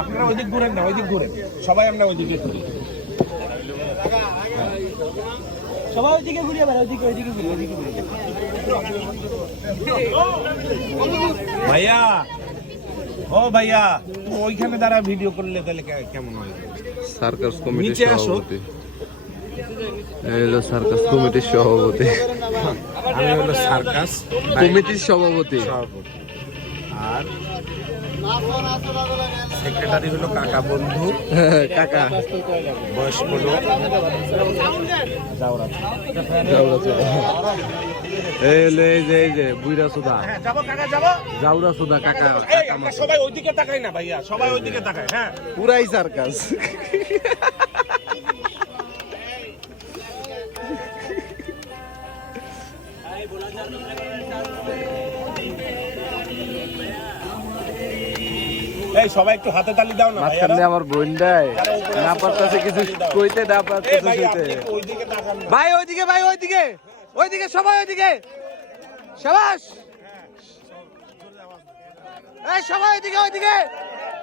আপনারা ওইদিক ঘুরেন না, ওইদিক ঘুরেন সবাই, আমরা ওইদিকে ঘুরি, সবাই ওইদিকে ঘুরিয়ে বেড়া, ওইদিকে ওইদিকে ঘুরি, ওইদিকে ঘুরি। ভাইয়া, ও ভাইয়া, তুমি ওইখানে দাঁড়া ভিডিও করলে তাহলে কেমন হয়? সার্কাস কমিটির সভাপতি, এই হলো সার্কাস কমিটির সভাপতি, আমি হলো সার্কাস কমিটির সভাপতি, আর সেক্রেটারি হলো কাকা বন্ধু, কাকা বয়স্ক লোক এই যে বুইরা সুদা, যাবো কাকা, যাবো জাউরা সুদা কাকা, আমরা সবাই ওইদিকে তাকাই না ভাইয়া, সবাই ওইদিকে তাকাই। হ্যাঁ, পুরাই সার্কাস। এই সবাই একটু হাতে তালি দাও না ভাইয়া। মাঝখানে আমার বোন দেয় না পারতেছে কিছু কইতে, না পারতেছে কইতে। ওইদিকে তাকান না। ভাই ওইদিকে, ভাই ওইদিকে, ওইদিকে সবাই ওইদিকে, শাবাশ, এই সবাই ওইদিকে, ওইদিকে,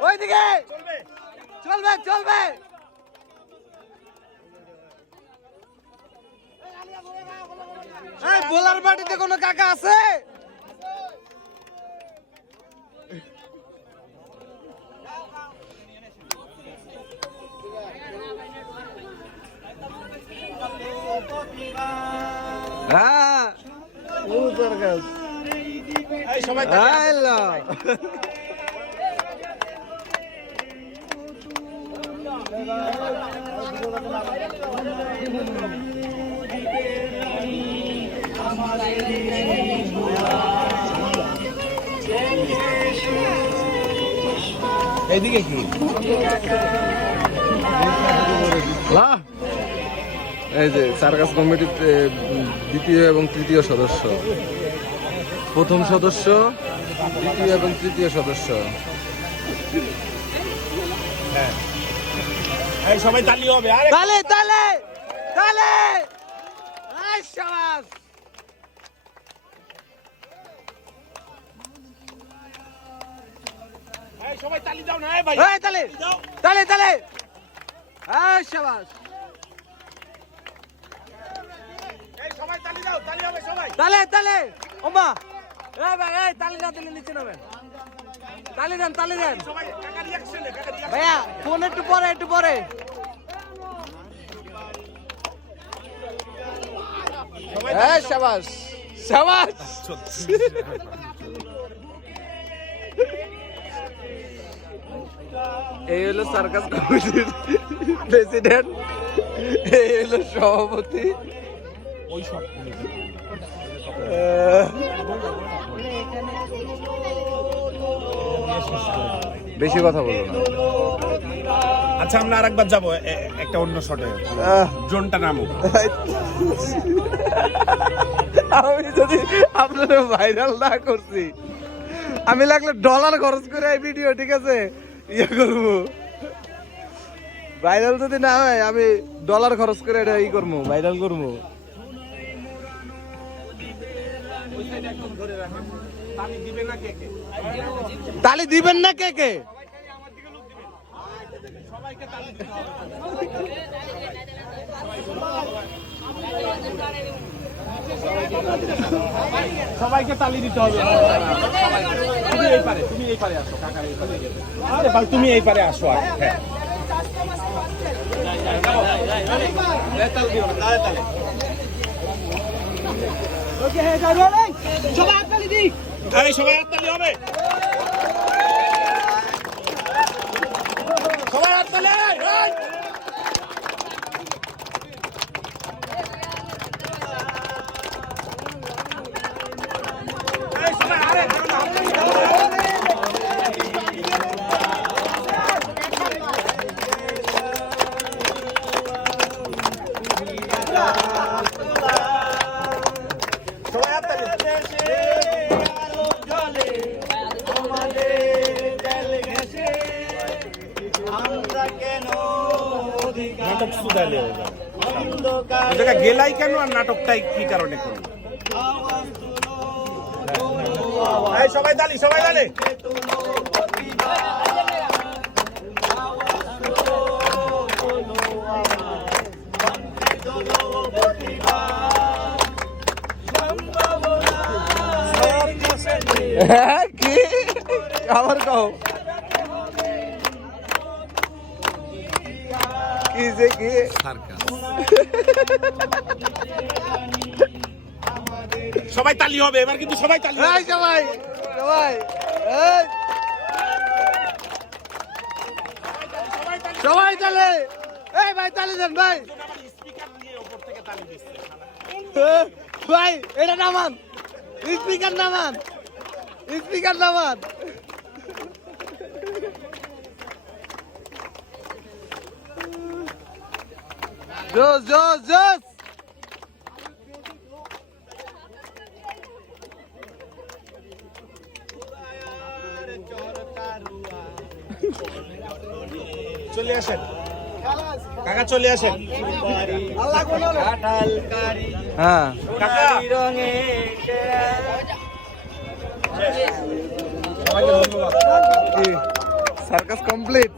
ওইদিকে, চলবে চলবে। এই বোলার বাড়িতে কোনো কাকা আছে? হ্যাঁ, এই সবাই হ্যালো, এইদিকে কি? এই যে সার্কাস কমিটির দ্বিতীয় এবং তৃতীয় সদস্য, প্রথম সদস্য, দ্বিতীয় এবং তৃতীয় সদস্য। হ্যাঁ, এই সবাই তালি হবে। আরে তালে তালে তালে, এই শাবাশ। এই সবাই তালি দাও না, এই ভাই এই তালে তালে তালে, এই শাবাশ। এই সবাই তালি দাও, তালি হবে সবাই। তালে তালে, ওমা, এই ভাই, এই তালি না দিলে নিচে নামেন, তালি দেন, তালি দেন। সবাই কাকা রিঅ্যাকশনে, কাকা রিঅ্যাকশন। ভাইয়া ফোন একটু পরে, একটু পরে। এই শাবাশ শাবাশ। এই হলো সার্কাস কমিটির প্রেসিডেন্ট, এই হলো সভাপতি। ওই সব বেশি কথা বলো না। আচ্ছা, আমরা আরেকবার যাবো একটা অন্য শটে, জোনটা নামুক। আমি যদি আপনারা ভাইরাল না করছি, আমি লাগলে ডলার খরচ করে এই ভিডিও, ঠিক আছে, ইয়ে করবো। ভাইরাল যদি না হয় আমি ডলার খরচ করে এটা ই করবো, ভাইরাল করবো। তালি দিবেন না কে কে? সবাইকে তালি দিতে হবে। তুমি এই পারে, তুমি এই পারে আসো, কাকার এই পারে। আরে ভাই, তুমি এই পারে আসো। আর হ্যাঁ, সবাই হাততালি দিই। এই সবাই হাততালি হবে, সবাই হাততালি। এই সবাই, আরে সবাই হাততালি। নাটক সুদাইলে হয়ে যাবে। ওই জায়গায় গেলাই কেন, আর নাটকটাই কি কারণে করলো? এই সবাই তালি, সবাই তালি। হ্যাঁ, কি আবার কও কি যে কি সবাই তালি হবে এবার, কিন্তু সবাই তালি হবে। এই সবাই সবাই এই সবাই তালে এই ভাই তালি দেন ভাই স্পিকার নিয়ে উপর থেকে তালি দিচ্ছে। ভাই এটা নামান স্পিকার নামান স্পিকার নামান জোস জোস জোস চলে আসেন কাকা, চলে আসেন হ্যাঁ কাকা। সবাইকে ধন্যবাদ। Circus complete